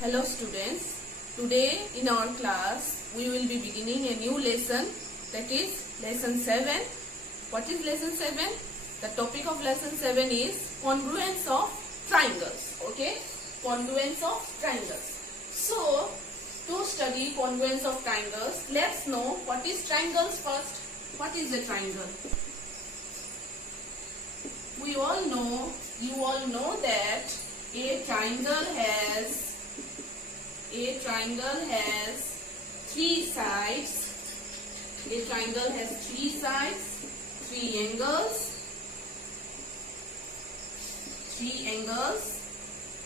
Hello students, today in our class we will be beginning a new lesson, that is lesson 7. What is lesson 7? The topic of lesson 7 is congruence of triangles. Okay, congruence of triangles. So to study congruence of triangles, let's know what is triangles first. What is a triangle? You all know that a triangle has three sides. A triangle has three sides, three angles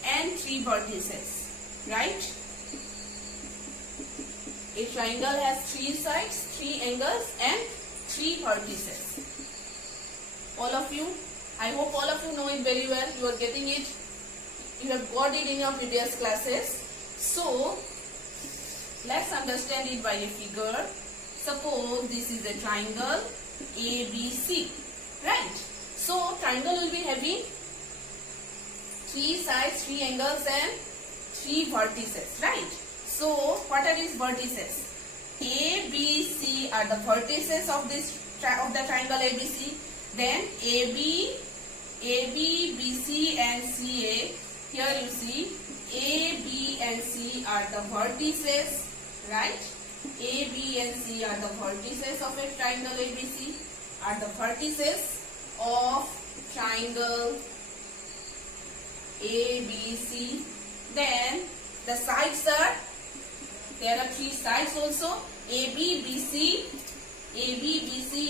and three vertices, right? A triangle has three sides, three angles and three vertices. I hope all of you know it very well. You are getting it. You have got it in your previous classes. So, let's understand it by a figure. Suppose this is a triangle ABC, right? So, triangle will be having three sides, three angles and three vertices, right? So, what are these vertices? A, B, C are the vertices of the triangle ABC. Then AB, BC and CA. Here you see A, B and C are the vertices, right? A, B and C are the vertices of a triangle ABC, are the vertices of triangle ABC. Then the sides are, there are three sides also, AB, BC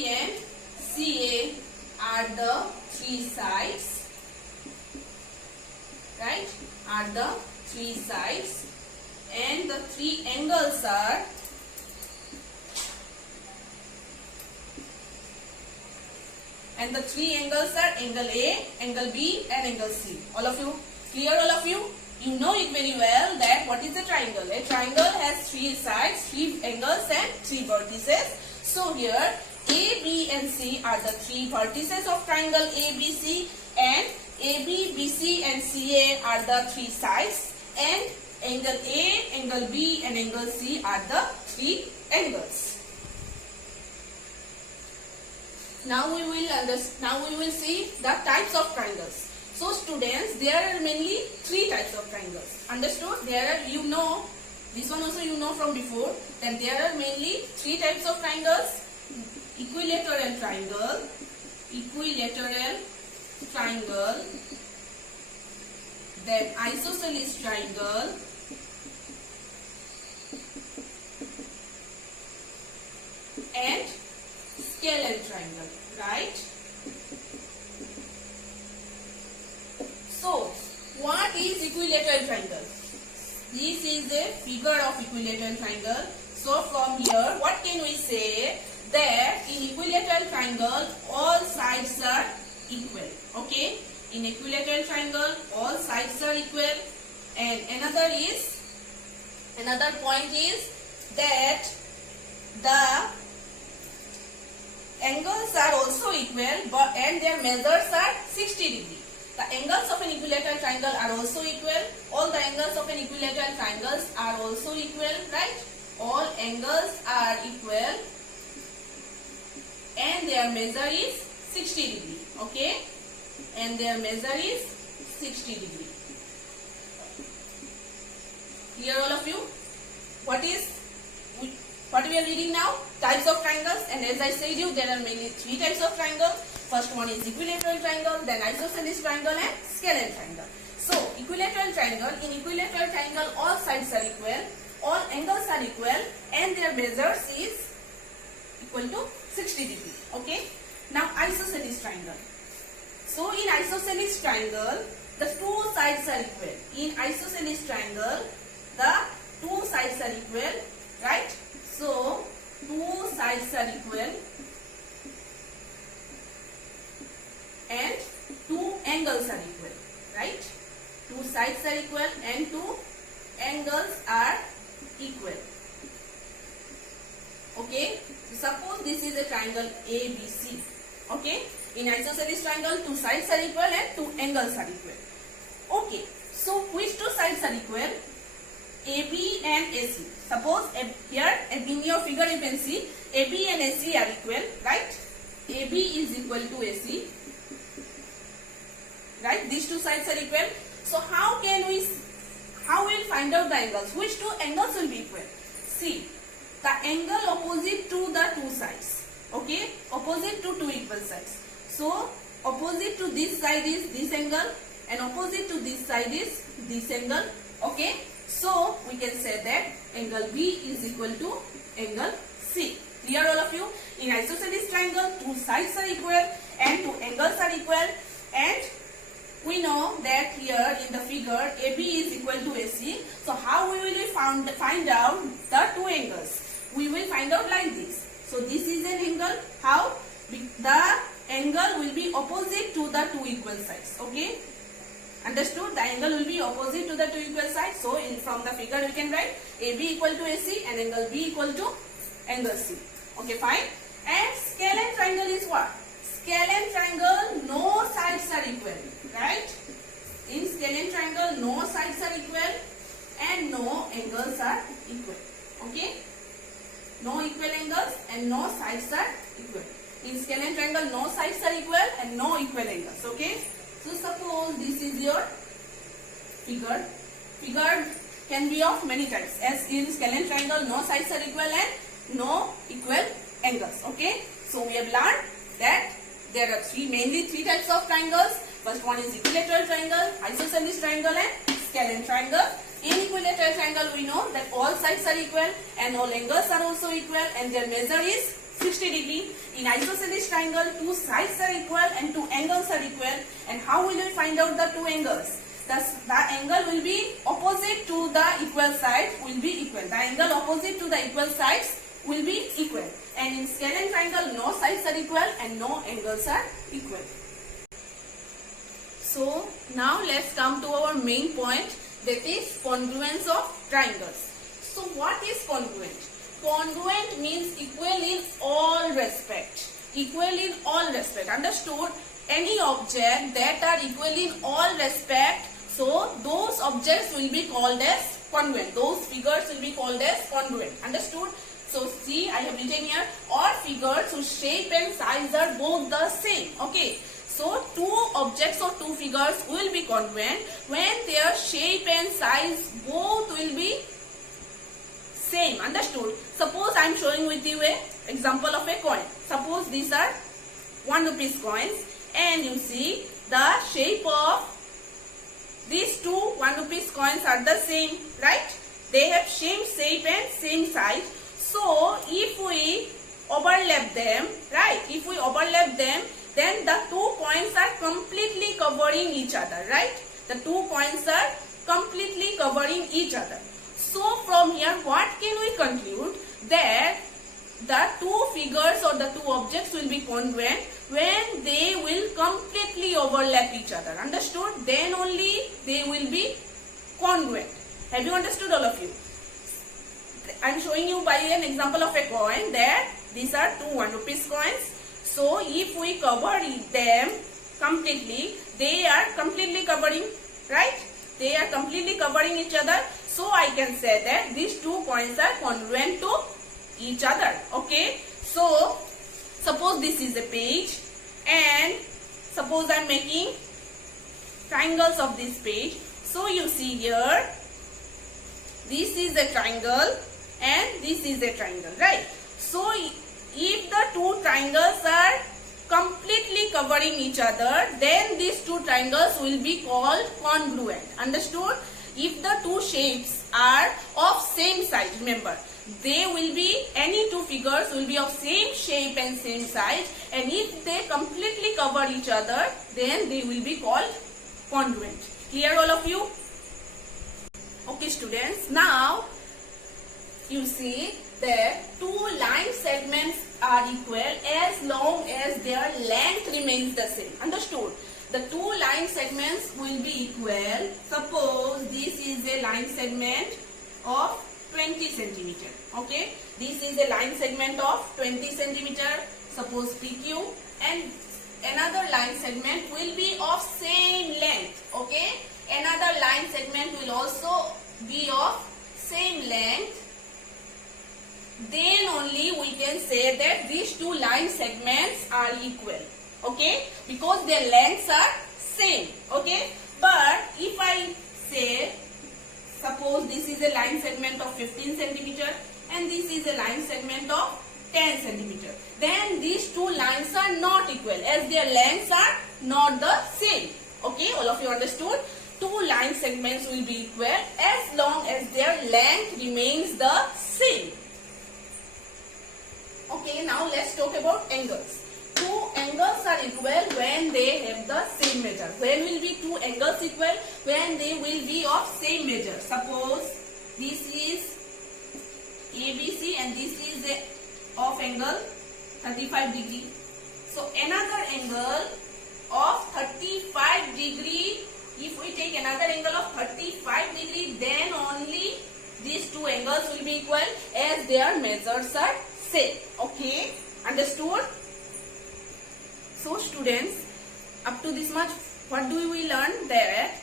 and CA are the three sides, right? Are the three sides, and the three angles are angle A, angle B and angle C. All of you clear? All of you? You know it very well that what is a triangle? A triangle has three sides, three angles and three vertices. So here A, B and C are the three vertices of triangle ABC, and AB, BC and CA are the three sides, and angle A, angle B and angle C are the three angles. Now we will see the types of triangles. So students, there are mainly three types of triangles. Understood? This one also you know from before, that there are mainly three types of triangles: equilateral triangle, then isosceles triangle, and scalene triangle, right? So, what is equilateral triangle? This is a figure of equilateral triangle. So, from here, what can we say? That in equilateral triangle, all sides are equal. Okay? In equilateral triangle, all sides are equal. And another point is that the angles are also equal, and their measures are 60 degrees. The angles of an equilateral triangle are also equal. All the angles of an equilateral triangle are also equal, right? All angles are equal, and their measure is 60 degree. Okay, and their measure is 60 degree. Clear, all of you? What we are reading now? Types of triangles, and as I said you, there are mainly three types of triangles. First one is equilateral triangle, then isosceles triangle and scalene triangle. So equilateral triangle, in equilateral triangle all sides are equal, all angles are equal, and their measures is equal to 60 degree. Okay. Now isosceles triangle. So in isosceles triangle, the two sides are equal. In isosceles triangle, the two sides are equal, right? So two sides are equal and two angles are equal, right? Two sides are equal and two angles are equal. Okay, so suppose this is a triangle ABC. Okay, in isosceles triangle, two sides are equal and two angles are equal. Okay, so which two sides are equal? AB and AC. Suppose here in your figure you can see AB and AC are equal, right? AB is equal to AC, right? These two sides are equal. So how we'll find out the angles? Which two angles will be equal? See, the angle opposite to the two sides. Okay, opposite to two equal sides. So opposite to this side is this angle, and opposite to this side is this angle. Okay, so we can say that angle B is equal to angle C. Clear all of you? In isosceles triangle, two sides are equal and two angles are equal, and we know that here in the figure AB is equal to AC. So how we will find out the two angles? We will find out like this. So this is an angle. How? The angle will be opposite to the two equal sides. Okay? Understood? The angle will be opposite to the two equal sides. So from the figure we can write AB equal to AC and angle B equal to angle C. Okay, fine. And scale and triangle is what? Scale and triangle, no sides are equal. Right? In scale and triangle, no sides are equal and no angles are equal. Okay? No equal angles and no sides are equal. In scale and triangle, no sides are equal and no equal angles. Okay? So suppose this is your figure. Figure can be of many types. As in scale and triangle, no sides are equal and no equal angles. Okay? So we have learned that there are mainly three types of triangles. First one is equilateral triangle, isosceles triangle and scale and triangle. In equilateral triangle we know that all sides are equal and all angles are also equal and their measure is 60 degree. In isosceles triangle, two sides are equal and two angles are equal. And how will we find out the two angles? Thus, the angle will be opposite to the equal sides will be equal. The angle opposite to the equal sides will be equal. And in scale and triangle, no sides are equal and no angles are equal. So now let's come to our main point, that is congruence of triangles. So what is congruent? Congruent means equal in all respect. Equal in all respect. Understood? Any object that are equal in all respect, so those objects will be called as congruent. Those figures will be called as congruent. Understood? So see, I have written here all figures whose shape and size are both the same. Okay. So two objects or two figures will be congruent when their shape and size both will be same. Understood? Suppose I am showing with you a example of a coin. Suppose these are 1 rupees coins and you see the shape of these two 1 rupees coins are the same, right? They have same shape and same size. So if we overlap them, right? If we overlap them, then the two points are completely covering each other, right? The two points are completely covering each other. So from here, what can we conclude? That the two figures or the two objects will be congruent when they will completely overlap each other. Understood? Then only they will be congruent. Have you understood, all of you? I am showing you by an example of a coin that these are two 1 rupees coins. So if we cover them completely, they are completely covering, right? They are completely covering each other. So I can say that these two coins are congruent to each other. Okay. So suppose this is a page and suppose I am making triangles of this page. So you see here, this is a triangle and this is a triangle, right? So if the two triangles are completely covering each other, then these two triangles will be called congruent. Understood? If the two shapes are of same size, remember, they will be, any two figures will be of same shape and same size, and if they completely cover each other, then they will be called congruent. Clear, all of you? Okay, students, now you see that two line segments are equal as long as their length remains the same. Understood? The two line segments will be equal. Suppose this is a line segment of 20 centimeter. Okay, this is a line segment of 20 centimeter. Suppose PQ, and another line segment will be of same length. Okay, another line segment will also be of same length, then only we can say that these two line segments are equal. Okay, because their lengths are same. Okay, but if I say, suppose this is a line segment of 15 centimeter and this is a line segment of 10 centimeter, then these two lines are not equal as their lengths are not the same. Okay, all of you understood? Two line segments will be equal as long as their length remains the same. Okay, now let's talk about angles. Two angles are equal when they have the same measure. When will be two angles equal? When they will be of same measure. Suppose this is ABC and this is a of angle 35 degree. So another angle of 35 degree, if we take another angle of 35 degree, then only these two angles will be equal as their measures are same. Okay, understood? So students, up to this much, what do we learn? That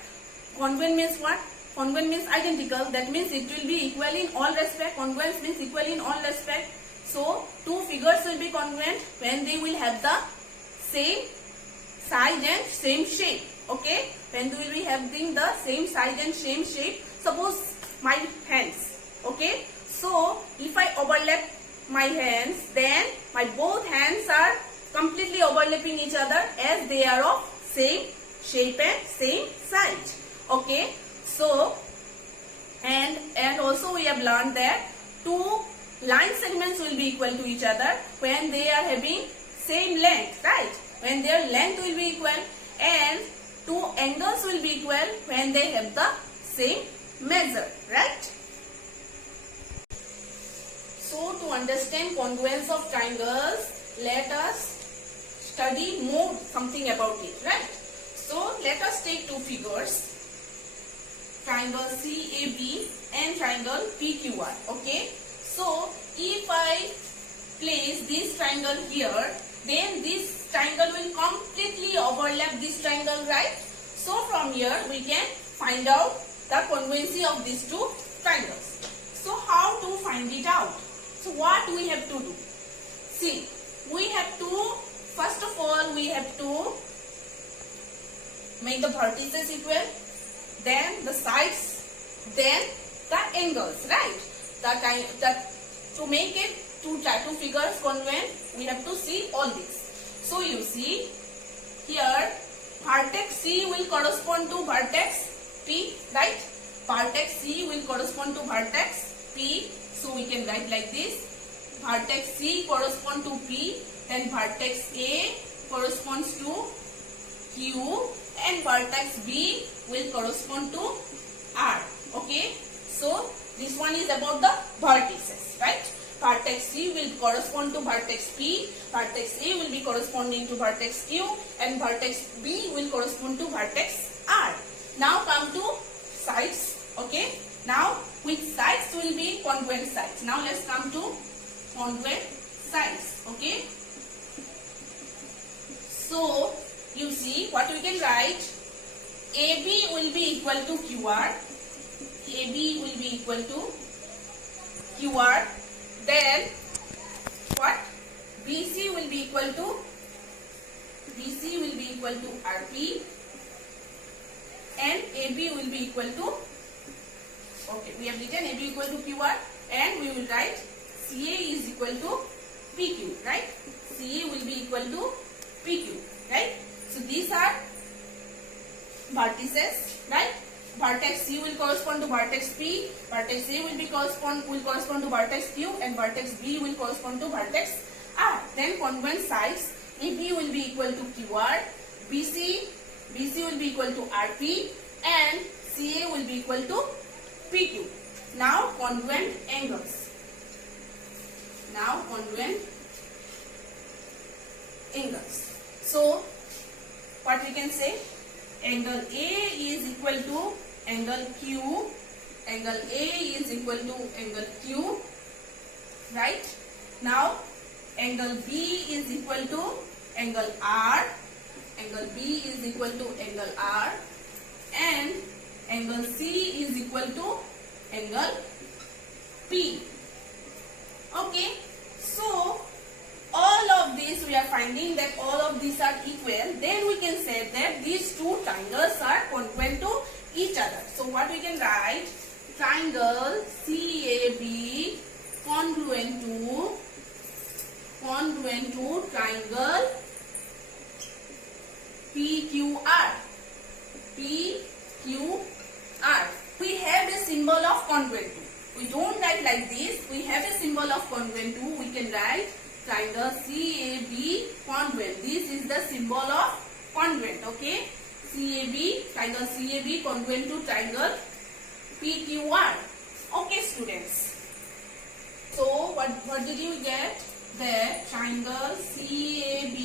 congruent means what? Congruent means identical. That means it will be equal in all respect. Congruence means equal in all respect. So two figures will be congruent when they will have the same size and same shape. Okay, when they will be having the same size and same shape. Suppose my hands. Okay, so if I overlap my hands, then my both hands are completely overlapping each other as they are of same shape and same size. Okay, so and also we have learned that two line segments will be equal to each other when they are having same length, right? When their length will be equal, and two angles will be equal when they have the same measure, right? So to understand congruence of triangles, let us study more something about it, right? So let us take two figures, triangle CAB and triangle PQR. Okay, so if I place this triangle here, then this triangle will completely overlap this triangle, right? So from here we can find out the congruency of these two triangles. So how to find it out? So what we have to do? See, we have to, first of all, we have to make the vertices equal, then the sides, then the angles, right? To make it two figures congruent, we have to see all this. So you see here, vertex C will correspond to vertex P, right? Vertex C will correspond to vertex P. So we can write like this: vertex C correspond to P, then vertex A corresponds to Q, and vertex B will correspond to R. Okay, so this one is about the vertices, right? Vertex C will correspond to vertex P, vertex A will be corresponding to vertex Q, and vertex B will correspond to vertex R. Now come to sides. Okay, now which sides will be congruent sides? Now let's come to congruent sides. Okay, so you see what we can write: AB will be equal to QR, AB will be equal to QR, then what? BC will be equal to RP, and AB will be equal to, okay, we have written AB equal to QR, and we will write CA is equal to PQ, right? CA will be equal to PQ, right? So these are vertices, right? Vertex C will correspond to vertex P, vertex A will correspond to vertex Q, and vertex B will correspond to vertex R. Then congruent sides: AB will be equal to QR, BC will be equal to RP, and CA will be equal to PQ. Now congruent angles. So what we can say? Angle A is equal to angle Q, angle A is equal to angle Q, right? Now angle B is equal to angle R, angle B is equal to angle R, and angle C is equal to angle P. Okay, so all of this we are finding that all of these are equal. Then we can say that these two triangles are congruent to each other. So what we can write? Triangle CAB congruent to triangle PQR. PQR. We have a symbol of congruent to. We don't write like this. We have a symbol of congruent to. We can write triangle CAB congruent. This is the symbol of congruent. Okay. Triangle CAB congruent to triangle PQR. Okay, students. So what did you get? That triangle CAB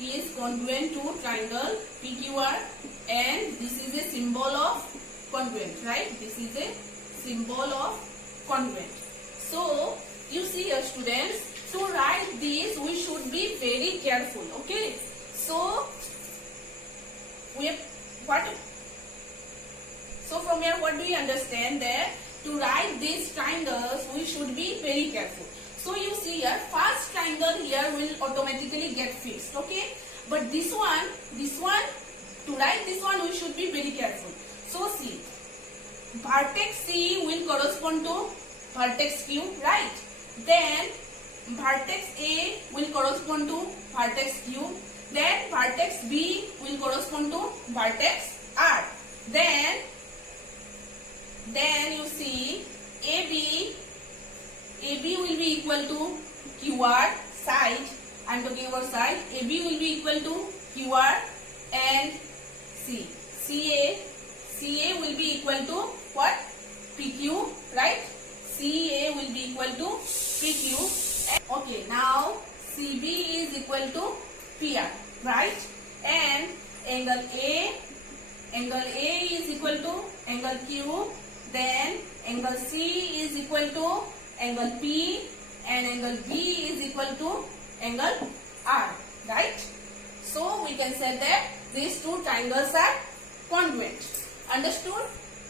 is congruent to triangle PQR, and this is a symbol of congruent, right? This is a symbol of congruent. So you see here, students, to write this we should be very careful. Okay. So from here what do you understand? That to write these triangles we should be very careful. So you see here, first triangle here will automatically get fixed. Okay. But this one, to write this one we should be very careful. So see, vertex C will correspond to vertex Q, right? Then vertex A will correspond to vertex Q. Then vertex B will correspond to vertex R. Then you see AB will be equal to QR side. I am talking about side. AB will be equal to QR and C. CA will be equal to what? PQ, right? CA will be equal to PQ. Okay, now CB is equal to PR, right? And angle A is equal to angle Q. Then angle C is equal to angle P, and angle B is equal to angle R, right? So we can say that these two triangles are congruent. Understood?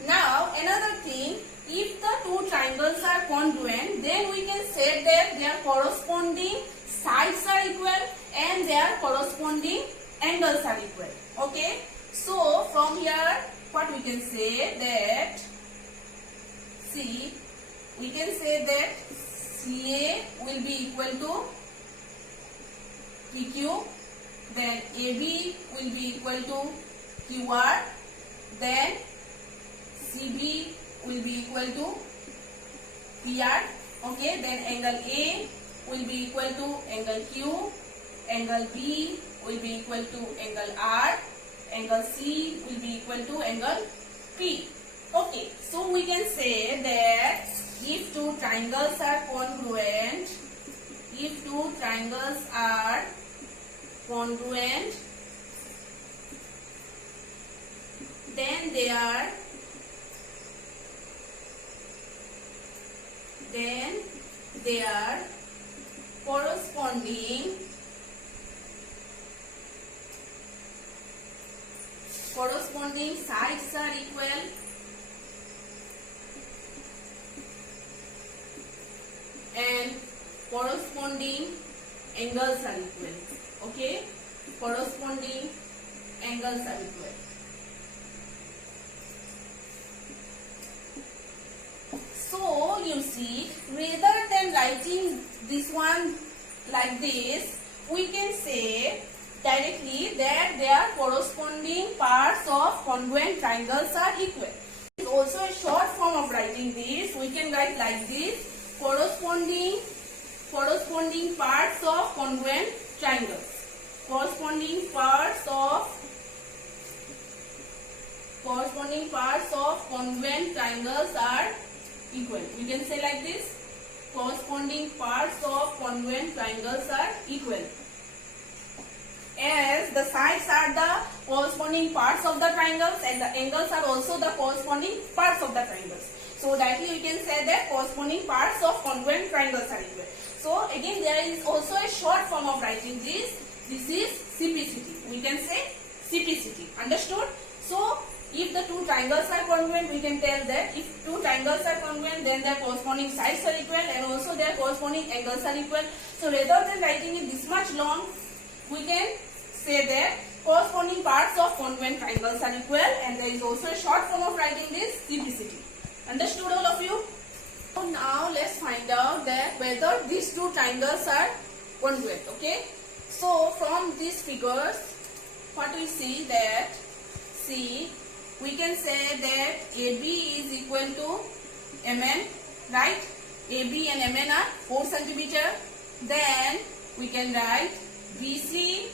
Now another thing, if the two triangles are congruent, then we can say that their corresponding sides are equal and their corresponding angles are equal. Okay? So from here what we can say that, see, we can say that CA will be equal to PQ, then AB will be equal to QR, then CB will be equal to PR. Okay, then angle A will be equal to angle Q, angle B will be equal to angle R, angle C will be equal to angle P. Okay, so we can say that if two triangles are congruent, then they are corresponding sides are equal and corresponding angles are equal. Okay, corresponding angles are equal. So you see, rather than writing this one like this, we can say directly that their corresponding parts of congruent triangles are equal. It is also a short form of writing this. We can write like this: corresponding parts of congruent triangles. Corresponding parts of congruent triangles are equal. We can say like this: corresponding parts of congruent triangles are equal. As the sides are the corresponding parts of the triangles and the angles are also the corresponding parts of the triangles. So directly we can say that corresponding parts of congruent triangles are equal. So again there is also a short form of writing this. This is CPCT. We can say CPCT. Understood? So If the two triangles are congruent, we can tell that if two triangles are congruent, then their corresponding sides are equal and also their corresponding angles are equal. So rather than writing it this much long, we can say that corresponding parts of congruent triangles are equal, and there is also a short form of writing this, CPCT. Understood all of you? So now let's find out that whether these two triangles are congruent. Okay. So from these figures, what we see that, see, we can say that AB is equal to MN, right? AB and MN are 4 centimeter. Then we can write BC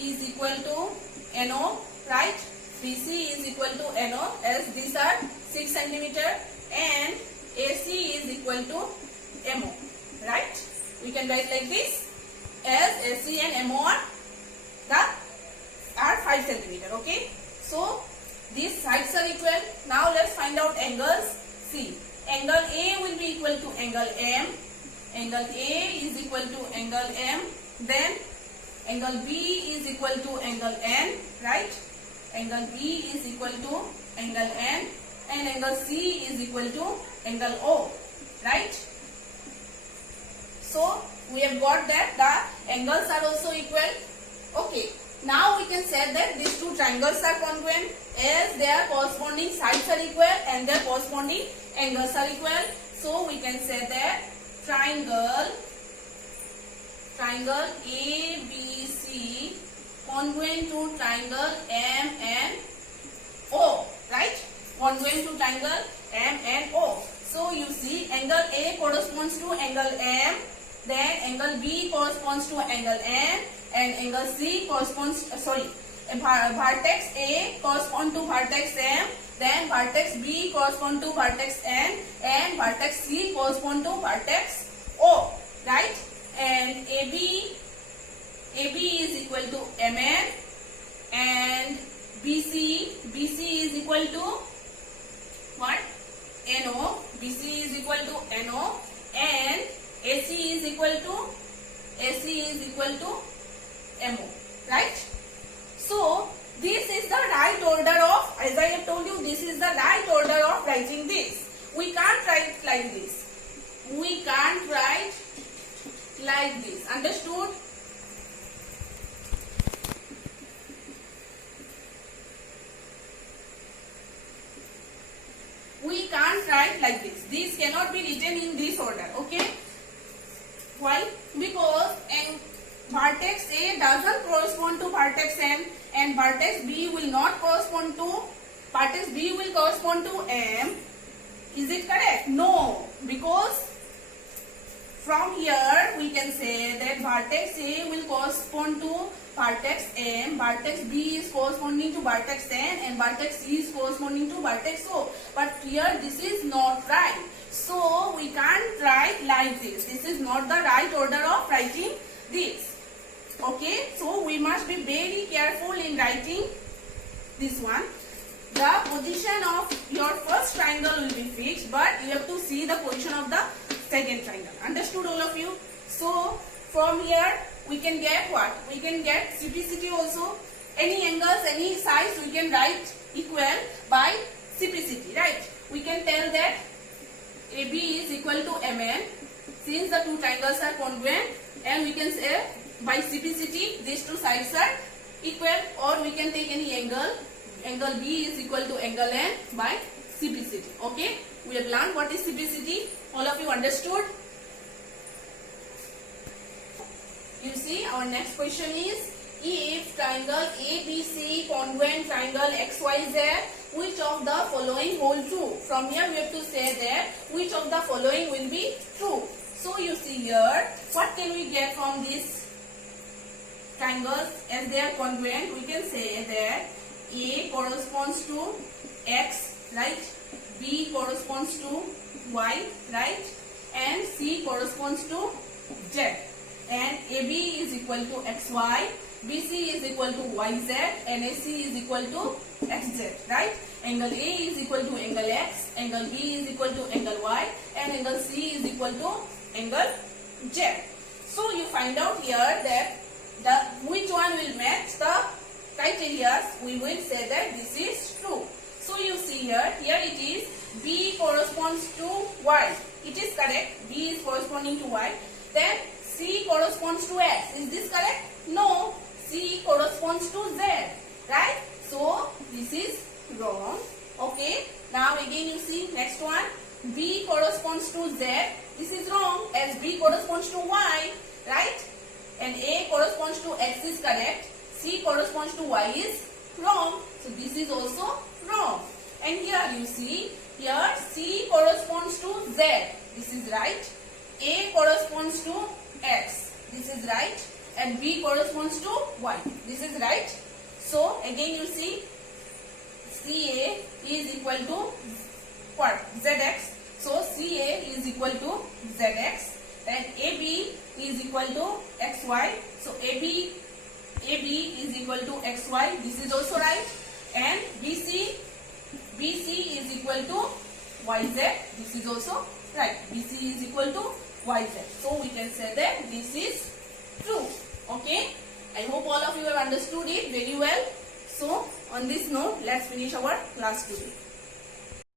is equal to NO, right? BC is equal to NO as these are 6 centimeter, and AC is equal to MO, right? We can write like this, as AC and MO are 5 centimeter. Okay. So these sides are equal. Now let's find out angles. See, angle A will be equal to angle M. Angle A is equal to angle M. Then angle B is equal to angle N, right? Angle B is equal to angle N, and angle C is equal to angle O, right? So we have got that the angles are also equal. Okay. Now we can say that these two triangles are congruent as their corresponding sides are equal and their corresponding angles are equal. So we can say that triangle ABC congruent to triangle MNO, right? Congruent to triangle MNO. So you see, angle A corresponds to angle M, then angle B corresponds to angle N, and angle C corresponds, vertex A corresponds to vertex M, then vertex B corresponds to vertex N, and vertex C corresponds to vertex O, right? And AB is equal to MN, and BC is equal to what? NO. BC is equal to NO, and AC is equal to MO, right? So this is the right order of, as I have told you, this is the right order of writing this. We can't write like this. We can't write like this. Understood? We can't write like this. This cannot be written in this order. Okay? Why? Because vertex A doesn't correspond to vertex M, and vertex B will not correspond to, vertex B will correspond to M. Is it correct? No, because from here we can say that vertex A will correspond to vertex M, vertex B is corresponding to vertex N, and vertex C is corresponding to vertex O. But here this is not right. So we can't write like this. This is not the right order of writing this. Okay, so we must be very careful in writing this one. The position of your first triangle will be fixed, but you have to see the position of the second triangle. Understood all of you? So from here we can get what? We can get CPCT also. Any angles, any sides we can write equal by CPCT, right? We can tell that AB is equal to MN since the two triangles are congruent, and we can say by CPCT these two sides are equal, or we can take any angle. Angle B is equal to angle N by CPCT. Okay, we have learned what is CPCT. All of you understood? You see, our next question is, if triangle ABC congruent triangle XYZ, which of the following hold true? From here we have to say that which of the following will be true. So you see here, what can we get from these triangles as they are congruent? We can say that A corresponds to X, right? B corresponds to Y, right? And C corresponds to Z. And AB is equal to XY, BC is equal to YZ, and AC is equal to XZ, right? Angle A is equal to angle X, angle B is equal to angle Y, and angle C is equal to angle Z. So you find out here that which one will match the criteria. We will say that this is true. So you see here it is B corresponds to Y. It is correct. B is corresponding to Y. Then C corresponds to X. Is this correct? No. C corresponds to Z. Right? So this is wrong. Okay. Now again you see next one. B corresponds to Z. This is wrong as B corresponds to Y. Right? And A corresponds to X is correct. C corresponds to Y is wrong. So this is also wrong. And here you see, here C corresponds to Z. This is right. A corresponds to X. This is right. And B corresponds to Y. This is right. So again you see, CA is equal to what? ZX. So CA is equal to ZX. Then AB is equal to XY. So AB is equal to XY. This is also right. And BC is equal to YZ. This is also right. BC is equal to YZ. So we can say that this is true. Okay. I hope all of you have understood it very well. So on this note, let's finish our class today.